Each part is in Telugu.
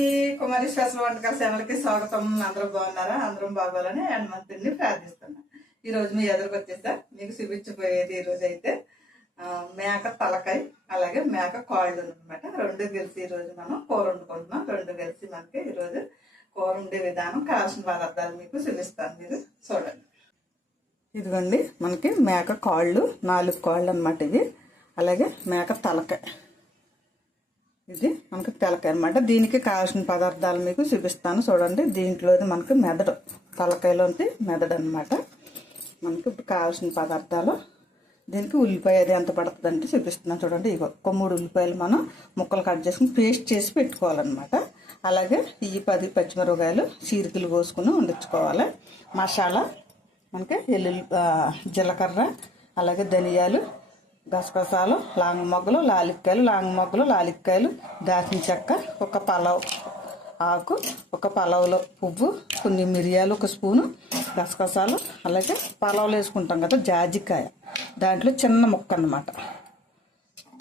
ఈ కుమారి స్పెషల్ వంటకాల ఛానల్కి స్వాగతం. అందరూ బాగున్నారా? అందరం బాగోవాలని హనుమంతుడిని ప్రార్థిస్తున్నా. ఈ రోజు మీ ఎదురుకు వచ్చేసా మీకు చూపించబోయేది ఈ రోజు అయితే మేక తలకాయ అలాగే మేక కాళ్ళు అనమాట రెండు కలిసి ఈ రోజు మనం కూర వండుకుంటున్నాం. రెండు కలిసి మనకి ఈ రోజు కూర ఉండే విధానం కావాల్సిన పదార్థాలు మీకు చూపిస్తాను. మీరు చూడండి. ఇదిగోండి మనకి మేక కాళ్ళు నాలుగు కాళ్ళు అనమాట ఇవి. అలాగే మేక తలకాయ. ఇది మనకి తెలకాయ అనమాట దీనికి కావాల్సిన పదార్థాలు మీకు చూపిస్తాను చూడండి. దీంట్లోది మనకి మెదడు. తలకాయలోంటి మెదడు అనమాట మనకి ఇప్పుడు కావాల్సిన పదార్థాలు. దీనికి ఉల్లిపాయ అది ఎంత పడుతుంది అంటే చూపిస్తున్నాను చూడండి. ఇగో ఒక్క మూడు ఉల్లిపాయలు మనం ముక్కలు కట్ చేసుకుని పేస్ట్ చేసి పెట్టుకోవాలన్నమాట. అలాగే ఈ పది పచ్చిమిరపకాయలు చీరికలు కోసుకుని వండించుకోవాలి. మసాలా మనకి ఎల్లుల్లి జీలకర్ర అలాగే ధనియాలు గసగసాలు లాంగ్ మొగ్గలు లాలిక్కాయలు లాంగ్ మొగ్గలు లాలిక్కాయలు దాచిన చెక్క ఒక పలావ్ ఆకు ఒక పలావులో పువ్వు కొన్ని మిరియాలు ఒక స్పూను గసగసాలు అలాగే పలావులు వేసుకుంటాం కదా జాజికాయ. దాంట్లో చిన్న ముక్క అన్నమాట.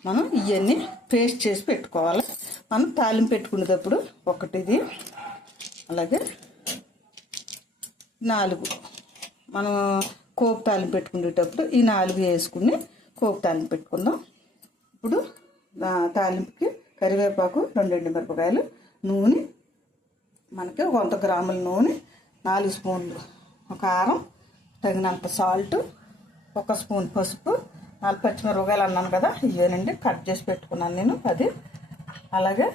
మనం ఇవన్నీ పేస్ట్ చేసి పెట్టుకోవాలి. మనం తాలింపు పెట్టుకునేటప్పుడు ఒకటిది అలాగే నాలుగు. మనం కోపు తాలింపు పెట్టుకునేటప్పుడు ఈ నాలుగు వేసుకుని కోపు తాలింపు పెట్టుకుందాం. ఇప్పుడు తాలింపుకి కరివేపాకు రెండు మిరపకాయలు నూనె మనకి వంద గ్రాముల నూనె నాలుగు స్పూన్లు కారం తగినంత సాల్ట్ ఒక స్పూన్ పసుపు నాలుగు పచ్చిమిరపకాయలు అన్నాను కదా ఇవేనండి కట్ చేసి పెట్టుకున్నాను నేను అది. అలాగే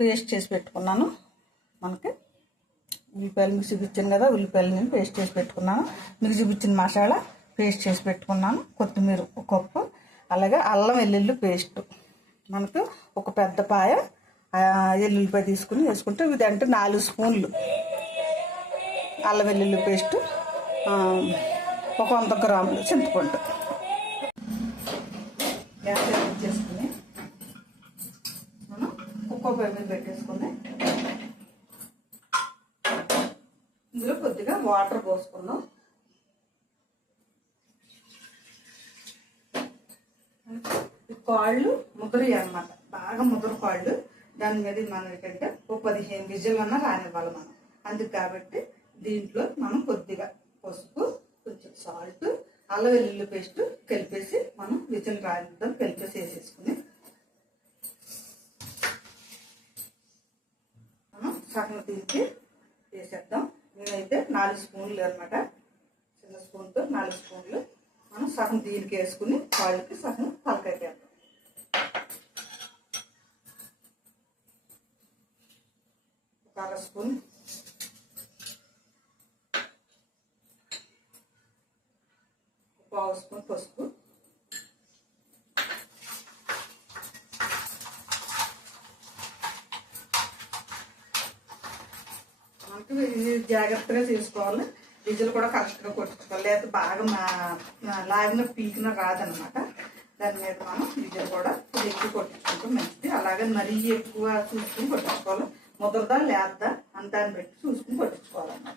పేస్ట్ చేసి పెట్టుకున్నాను మనకి ఉల్లిపాయలు మీకు చూపించాను కదా ఉల్లిపాయలు నేను పేస్ట్ చేసి పెట్టుకున్నాను. మీకు చూపించిన మసాలా పేస్ట్ చేసి పెట్టుకున్నాను. కొత్తిమీర ఒక కప్పు. అలాగే అల్లం వెల్లుల్లి పేస్ట్. మనకు ఒక పెద్ద పాయ ఎల్లుల్లిపాయ తీసుకుని వేసుకుంటే ఇది అంటే నాలుగు స్పూన్లు. అల్లం వెల్లుల్లి పేస్ట్ ఒక వంద గ్రాములు చింతపండు. గ్యాస్ చేసుకుని మనం కుక్క పొయ్యి మీద పెట్టేసుకుని ఇందులో కొద్దిగా వాటర్ పోసుకున్నాం కాళ్ళు ముదురు అన్నమాట. బాగా ముదురు కాళ్ళు. దాని మీద మనం ఏంటంటే ఒక పదిహేను విజులు రానివ్వాలి మనం. అందుకు కాబట్టి దీంట్లో మనం కొద్దిగా పసుపు కొంచెం సాల్ట్ అల్లం వెల్లుల్లి పేస్ట్ కలిపేసి మనం విజయం రానిద్దాం కలిపేసి వేసేసుకుని మనం సగం తీసి వేసేద్దాం. నేనైతే నాలుగు స్పూన్లు అనమాట చిన్న స్పూన్తో నాలుగు స్పూన్లు మనం సగం దీనికి వేసుకుని కాళ్ళకి సగం తలకాయకి వేద్దాం. ఒక అర స్పూన్. పావు స్పూన్ పసుపు. మనకి జాగ్రత్తగా చేసుకోవాలి. విజులు కూడా కరెక్ట్గా కొట్టుకోవాలి. లేదా బాగా మా లాగిన పీకిన రాదనమాట. దాని మీద మనం విజులు కూడా ఎక్కువ కొట్టించుకుంటాం మంచిది. అలాగే మరీ ఎక్కువ చూసుకుని కొట్టించుకోవాలి ముదరదా లేదా అని దాన్ని బట్టి చూసుకుని కొట్టించుకోవాలన్నమాట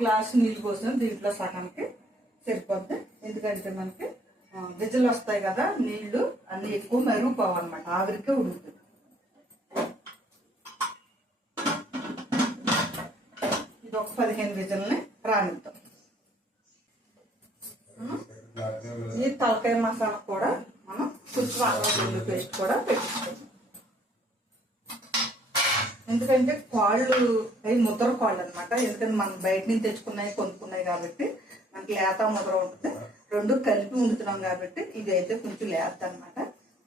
గ్లాసు నీళ్ళు పోసాం దీంట్లో సగానికి సరిపోద్ది. ఎందుకంటే మనకి విజలు వస్తాయి కదా నీళ్ళు అన్ని ఎక్కువ మెరుగుపోవన్నమాట ఆవిరికే ఉడుకుతుంది ఇది ఒక పదిహేను విజల్ని రానిద్దాం. ఈ తలకాయ మసాలా కూడా మనం కొంచెం అల్లం పేస్ట్ కూడా పెట్టుకుంటాం ఎందుకంటే కాళ్ళు అవి ముద్ర కాళ్ళు అనమాట ఎందుకంటే మనం బయట నుంచి తెచ్చుకున్నాయి కొనుక్కున్నాయి కాబట్టి మనకి లేత ముద్ర ఉంటుంది. రెండు కలిపి ఉండుతున్నాం కాబట్టి ఇది అయితే కొంచెం లేత అనమాట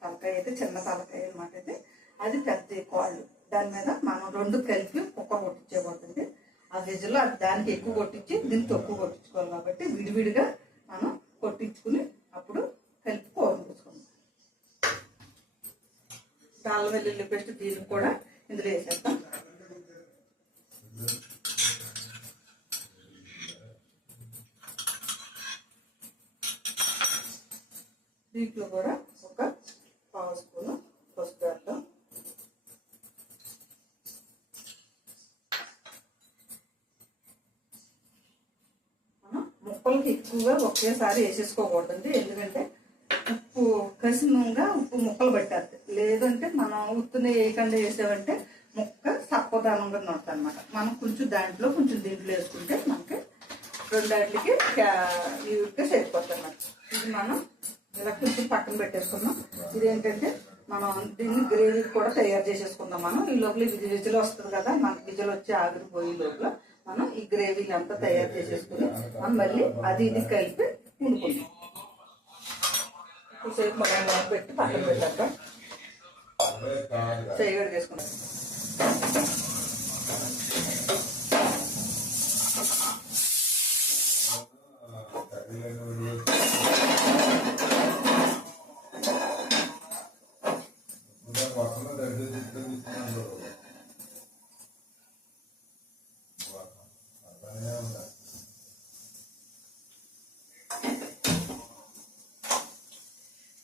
తలకాయ అయితే చిన్న తలకాయ అనమాట అయితే అది పెద్ద కాళ్ళు దాని మీద మనం రెండు కలిపి కుక్క కొట్టించేయబడుతుంది. ఆ విజులో అది దానికి ఎక్కువ కొట్టించి దీన్ని తక్కువ కొట్టించుకోవాలి కాబట్టి విడివిడిగా మనం కొట్టించుకుని అప్పుడు కలిపి కూర తీసుకుందాం అల్లం వెల్లుల్లి పేస్ట్ దీనికి కూడా ఇందులో దీంట్లో కూడా ఒక పావు స్పూను పసుపు వేద్దాం మనం ముక్కలకి ఎక్కువగా ఒకేసారి వేసేసుకోకూడదండి. ఎందుకంటే ఉప్పు కసినంగా ఉప్పు ముక్కలు పట్టారు లేదంటే మనం ఉత్తునే వేయకుండా వేసామంటే ముక్క సప్పదనంగా ఉంటుంది అనమాట మనం కొంచెం దాంట్లో కొంచెం దీంట్లో వేసుకుంటే మనకి రెండాటికి యూట్గా సరిపోతుంది అన్నమాట ఇది మనం ఇలా కొంచెం పక్కన పెట్టేసుకున్నాం ఇదేంటంటే మనం దీన్ని గ్రేవీ కూడా తయారు చేసేసుకుందాం మనం. ఈ లోపల ఇది విజిల్ వస్తుంది కదా మనకి విజిల్ వచ్చి ఆగిరిపోయే లోపల మనం ఈ గ్రేవీ అంతా తయారు చేసేసుకుని మనం మళ్ళీ అది ఇది కలిపి వండుకుందాం. కొద్దిసేపు మనం పెట్టి పక్కన పెట్టాక చేయగడి చేసుకుంటాం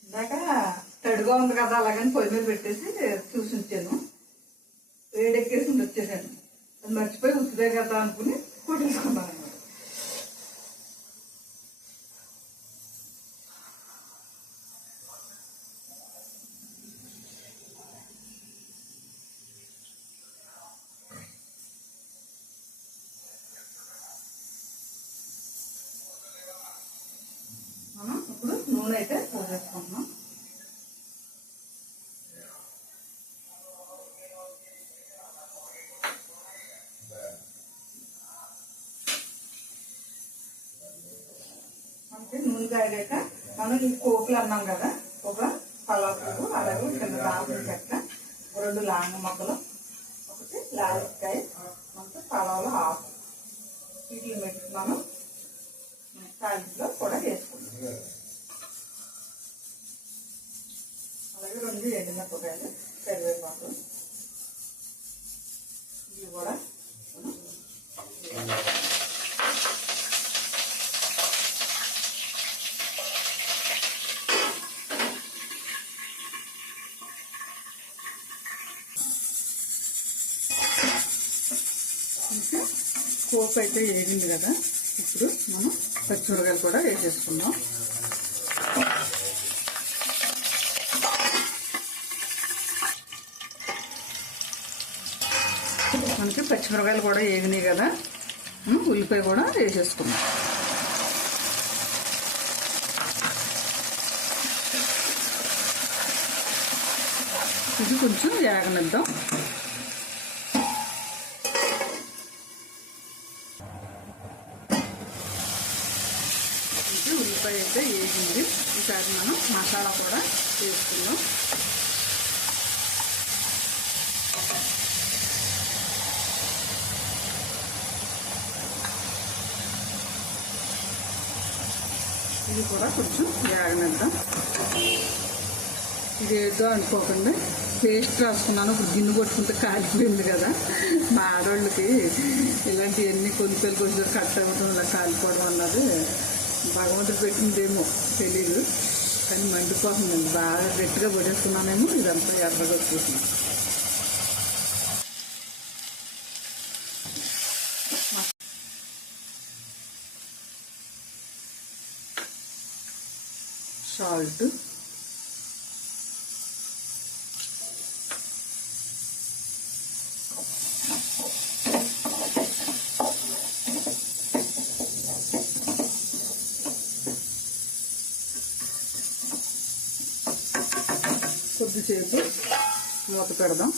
ఇందాక తడిగా ఉంది కదా అలాగని పొయ్యి మీద పెట్టేసి చూసి ఉంచాను. వేడెక్కేసి ఉండి వచ్చేసాను అది మర్చిపోయి ఉత్తిదే కదా అనుకుని కొట్టేసుకున్నాను అనమాట మనం ఇప్పుడు నూనె అయితే పోసేసుకుంటున్నాం అంటే మనం ఈ కోకులు అన్నాం కదా ఒక పలావ్ పువ్వు అలాగే కింద రాముడి చెక్క రెండు లాంగ మొక్కలు ఒకటి లాలికాయ మొత్తం పలావుల ఆకు. వీటిని పెట్టి మనం తాలింపులో కూడా వేసుకుంటాం. అలాగే రెండు ఎండిమిరపకాయలు కరివేపాకు. ఇవి కూడా పోపు అయితే వేగింది కదా ఇప్పుడు మనం పచ్చిమిరకాయలు కూడా వేసేసుకుందాం. మనకి పచ్చిమిరకాయలు కూడా వేగినాయి కదా ఉల్లిపాయ కూడా వేసేసుకుందాం. ఇది కొంచెం వేగనిద్దాం. ఇది అయితే వేసింది ఈసారి మనం మసాలా కూడా వేసుకుందాం. ఇది కూడా కొంచెం వేగనిద్దాం. ఇది ఏదో అనుకోకుండా. పేస్ట్ రాసుకున్నాను. ఇప్పుడు గిన్నె కొట్టుకుంటే కాలిపోయింది కదా. మా ఆడవాళ్ళకి ఇలాంటివన్నీ కొనుక్కొని కొంచెం కట్ అవ్వడం ఇలా కాలిపోవడం అన్నది భగవంతుడు పెట్టిందేమో తెలీదు. కానీ మండిపోతుందండి. బాగా గట్టిగా పడేసుకున్నానేమో ఇదంతా ఎర్రగా వచ్చేసింది సాల్ట్. మూత పెడదాం.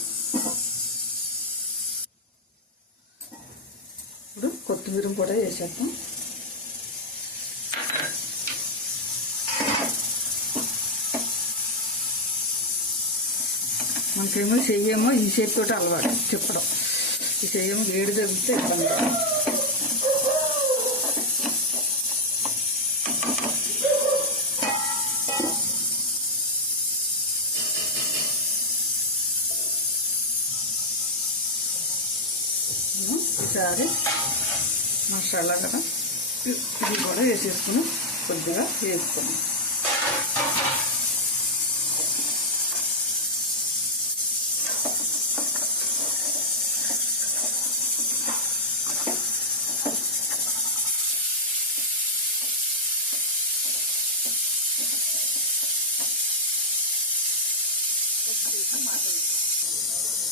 ఇప్పుడు కొత్తిమీర కూడా వేసేద్దాం. మనకేమో చెయ్యేమో ఈ చేతితో అలవాటు చెప్పడం. ఈ చెయ్యేమో వేడి తగ్గితే ఇబ్బంది. ఈసారి మసాలా కదా. ఇది కూడా వేసేసుకుని కొద్దిగా వేసుకున్నాం మాట్లాడుతున్నాం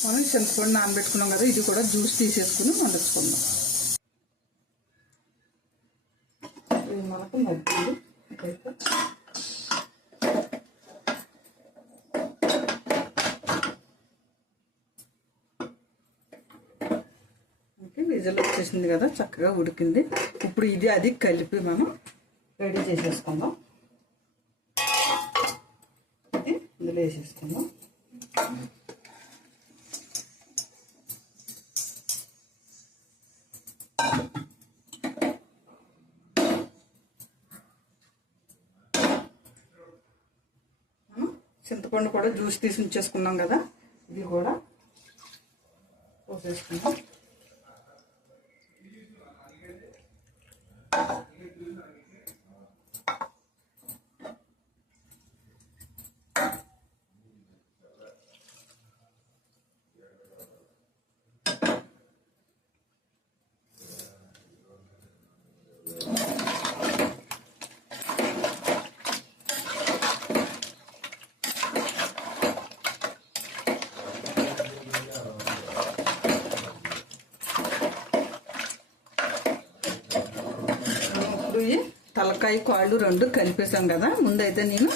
మనం చింతపండు నానబెట్టుకున్నాం కదా ఇది కూడా జ్యూస్ తీసేసుకుని వండుకుందాం ఇది మనకు మగ్గింది. ఇదైతే. వచ్చేసింది కదా చక్కగా ఉడికింది. ఇప్పుడు ఇది అది కలిపి మనం రెడీ చేసేసుకుందాం. ఇది ఇందులో వేసేసుకుందాం మనం చింతపండు కూడా జ్యూస్ తీసి ఉంచేసుకున్నాం కదా ఇది కూడా పోసేసుకుందాం ఇప్పుడు ఈ తలకాయ కాళ్ళు రెండు కలిపేసాం కదా. ముందైతే నేను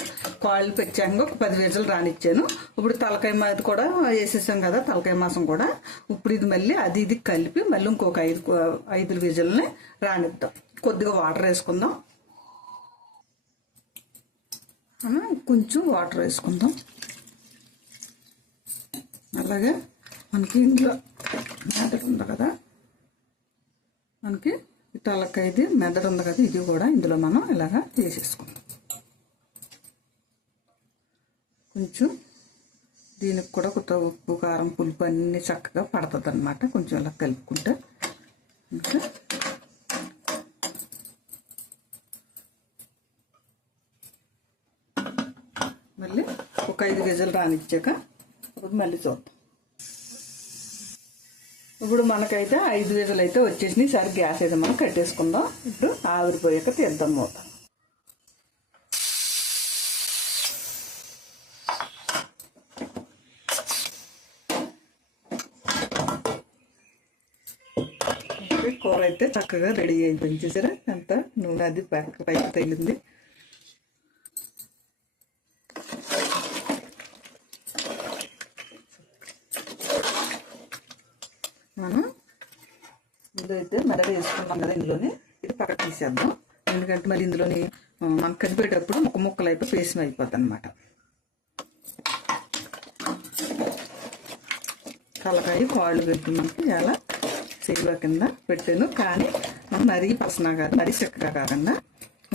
కాళ్ళు పెట్టాక ఒక పది విజలు రానిచ్చాను. ఇప్పుడు తలకాయ మాది కూడా వేసేసాం కదా తలకాయ మాసం కూడా. ఇప్పుడు ఇది మళ్ళీ అది ఇది కలిపి మళ్ళీ ఇంకొక ఐదు ఐదు విజల్ని రానిద్దాం. కొద్దిగా వాటర్ వేసుకుందాం. కొంచెం వాటర్ వేసుకుందాం. అలాగే మనకి ఇంట్లో మెదడు ఉంది కదా. మనకి ఈ ఇది మెదడు ఉంది కదా ఇది కూడా ఇందులో మనం ఇలాగా వేసేసుకుందాం కొంచెం దీనికి కూడా కొత్త ఉప్పు కారం పులుపు అన్నీ చక్కగా పడుతుంది అనమాట కొంచెం ఇలా కలుపుకుంటే ఇంకా మళ్ళీ ఒక ఐదు గజలు రానిచ్చాక మళ్ళీ చూద్దాం. ఇప్పుడు మనకైతే ఐదు గజలు అయితే వచ్చేసినాయి. సరే గ్యాస్ అయితే మనం కట్టేసుకుందాం. ఇప్పుడు ఆవిరిపోయాక తీద్దాం మూత కూర అయితే చక్కగా రెడీ అయిపోయింది చూసారా? ఎంత నూనె అది పక్క పైకి తగిలింది మనం అయితే మెదడు వేసుకున్నాం కదా ఇందులోని. ఇది పక్కన తీసేద్దాం. ఎందుకంటే మరి ఇందులోని మనం కలిపేటప్పుడు ముక్క ముక్కలు అయిపోయి పేస్ట్ అయిపోద్ది అనమాట తలకాయ కాళ్ళు పెట్టి మనకి. చాలా సిల్వ కింద పెట్టాను. కానీ మనం మరీ పసనా కాదు మరీ చక్కగా కాకుండా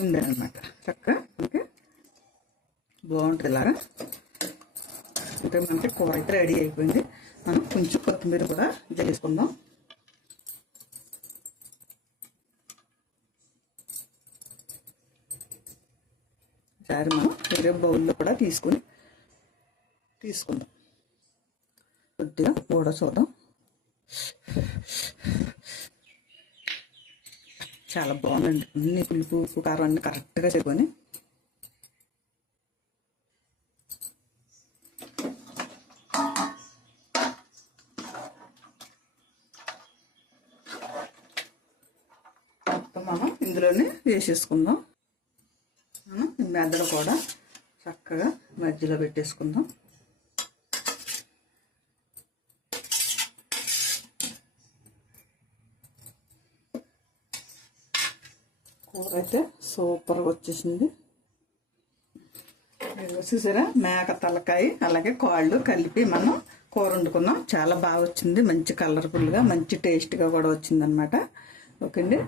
ఉందనమాట చక్కగా ఓకే బాగుంటుంది ఇలాగా. అంటే మనకి కూర అయితే రెడీ అయిపోయింది. మనం కొంచెం కొత్తిమీర కూడా జల్లేసుకుందాం ఒకసారి మనం వేరే బౌల్లో కూడా తీసుకుని తీసుకుందాం. కొద్దిగా కూడా చూద్దాం చాలా బాగుందండి. అన్ని పులుపు ఉప్పు కారం అన్ని కరెక్ట్గా చెప్పుకొని మొత్తం మనం ఇందులోనే వేసేసుకుందాం. మెదడు కూడా చక్కగా మధ్యలో పెట్టేసుకుందాం. కూర అయితే సూపర్గా వచ్చేసింది. చూసారా? మేక తలకాయ అలాగే కాళ్ళు కలిపి మనం కూర వండుకున్నాం. చాలా బాగా వచ్చింది. మంచి కలర్ఫుల్గా మంచి టేస్ట్గా కూడా వచ్చిందనమాట ఓకే అండి.